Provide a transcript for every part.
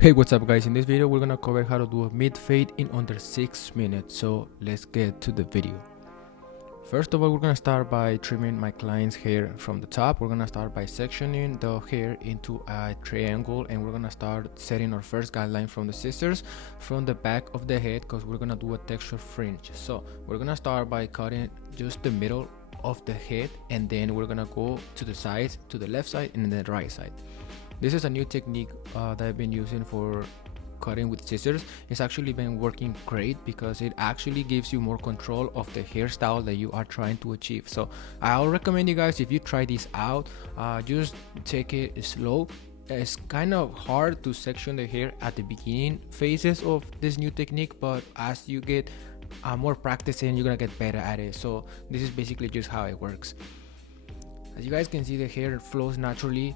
Hey, what's up guys? In this video we're gonna cover how to do a mid fade in under 6 minutes. So let's get to the video. First of all, we're gonna start by trimming my client's hair from the top. We're gonna start by sectioning the hair into a triangle, and we're gonna start setting our first guideline from the scissors from the back of the head, because we're gonna do a texture fringe. So we're gonna start by cutting just the middle of the head, and then we're gonna go to the sides, to the left side and the right side. This is a new technique that I've been using for cutting with scissors. It's actually been working great because it actually gives you more control of the hairstyle that you are trying to achieve. So I'll recommend you guys, if you try this out, just take it slow. It's kind of hard to section the hair at the beginning phases of this new technique, but as you get more practicing, you're gonna get better at it. So this is basically just how it works. As you guys can see, the hair flows naturally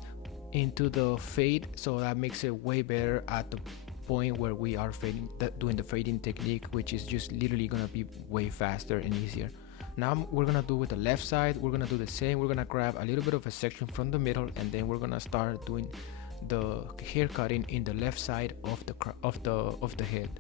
into the fade, so that makes it way better at the point where we are fading, doing the fading technique, which is just literally gonna be way faster and easier. Now we're gonna do with the left side. We're gonna do the same. We're gonna grab a little bit of a section from the middle, and then we're gonna start doing the hair cutting in the left side of the head.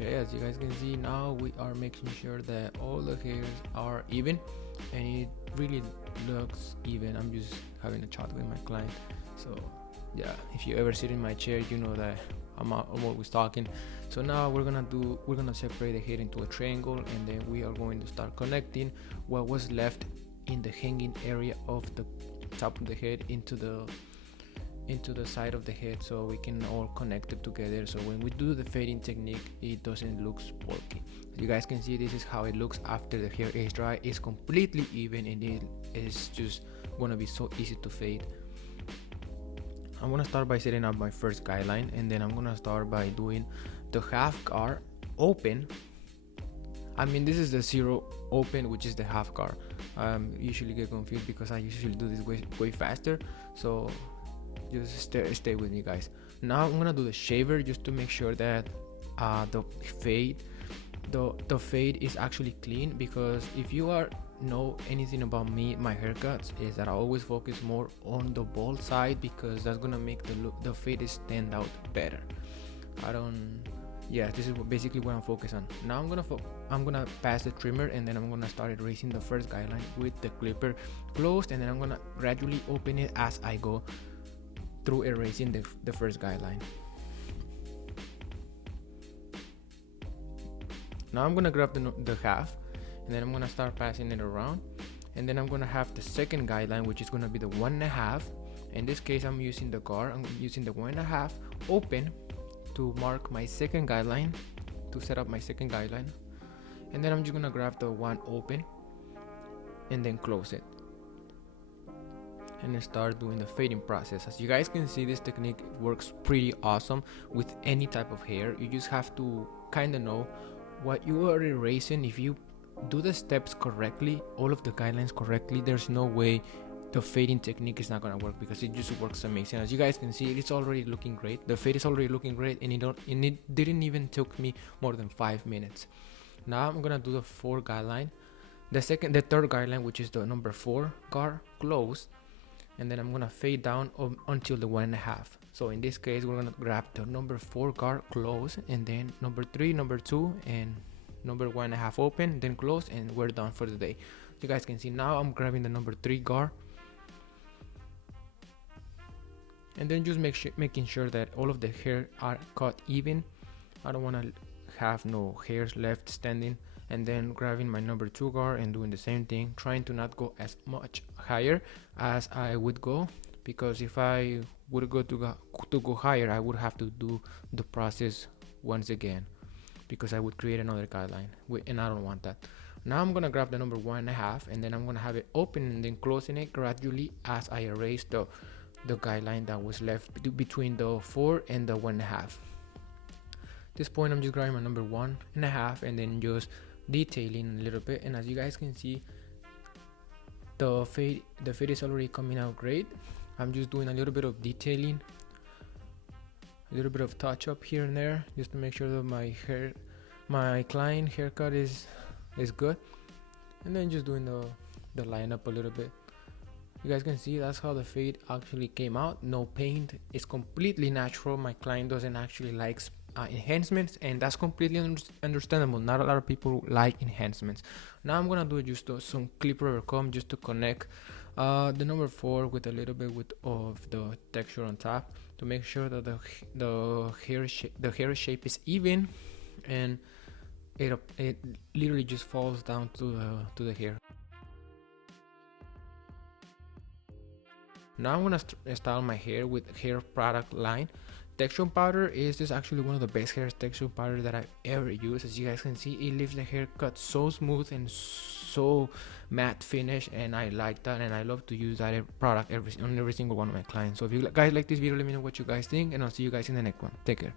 Okay, as you guys can see, now we are making sure that all the hairs are even, and it really looks even. I'm just having a chat with my client, so yeah, if you ever sit in my chair, you know that I'm always talking. So now we're gonna separate the hair into a triangle, and then we are going to start connecting what was left in the hanging area of the top of the head into the side of the head, so we can all connect it together. So when we do the fading technique, it doesn't look bulky. You guys can see this is how it looks after the hair is dry. It's completely even, and it is just gonna be so easy to fade. I'm gonna start by setting up my first guideline, and then I'm gonna start by doing the half guard open. I mean, this is the zero open, which is the half guard. Usually get confused because I usually do this way faster, so just stay with me, guys. Now I'm gonna do the shaver just to make sure that the fade is actually clean, because if you know anything about me, my haircuts, is that I always focus more on the bald side, because that's gonna make the fade stand out better. This is basically what I'm focused on. Now I'm gonna pass the trimmer, and then I'm gonna start erasing the first guideline with the clipper closed, and then I'm gonna gradually open it as I go through erasing the first guideline. Now I'm gonna grab the half, and then I'm gonna start passing it around, and then I'm gonna have the second guideline, which is gonna be the 1.5. In this case, I'm using the guard. I'm using the 1.5 open to mark my second guideline, to set up my second guideline, and then I'm just gonna grab the 1 open and then close it, and then start doing the fading process. As you guys can see, this technique works pretty awesome with any type of hair. You just have to kind of know what you are erasing. If you do the steps correctly, all of the guidelines correctly, there's no way the fading technique is not gonna work, because it just works amazing. As you guys can see, it's already looking great. The fade is already looking great, and it didn't even took me more than 5 minutes. Now I'm gonna do the 4 guideline, the third guideline, which is the number 4 guard close, and then I'm gonna fade down until the 1.5. So in this case, we're gonna grab the number 4 guard close, and then number 3, number 2, and number 1.5 open, then close, and we're done for the day. You guys can see now I'm grabbing the number 3 guard, and then just making sure that all of the hair are cut even. I don't want to have no hairs left standing. And then grabbing my number 2 guard and doing the same thing, trying to not go as much higher as I would go, because if I would go to go higher, I would have to do the process once again, because I would create another guideline, and I don't want that. Now I'm gonna grab the number 1.5, and then I'm gonna have it open and then closing it gradually as I erase the guideline that was left between the 4 and the 1.5. At this point, I'm just grabbing my number 1.5 and then just detailing a little bit. And as you guys can see, the fade is already coming out great. I'm just doing a little bit of detailing, a little bit of touch up here and there, just to make sure that my hair my client haircut is good, and then just doing the lineup a little bit. You guys can see that's how the fade actually came out. No paint, it's completely natural. My client doesn't actually like enhancements, and that's completely understandable. Not a lot of people like enhancements. Now I'm gonna do just some clip rubber comb just to connect the number 4 with a little bit of the texture on top to make sure that the hair shape is even, and it literally just falls down to the hair. Now I'm gonna style my hair with hair product line. Texture powder is just actually one of the best hair texture powder that I've ever used. As you guys can see, it leaves the haircut so smooth and so matte finish, and I like that, and I love to use that product on every single one of my clients. So if you guys like this video, let me know what you guys think, and I'll see you guys in the next one. Take care.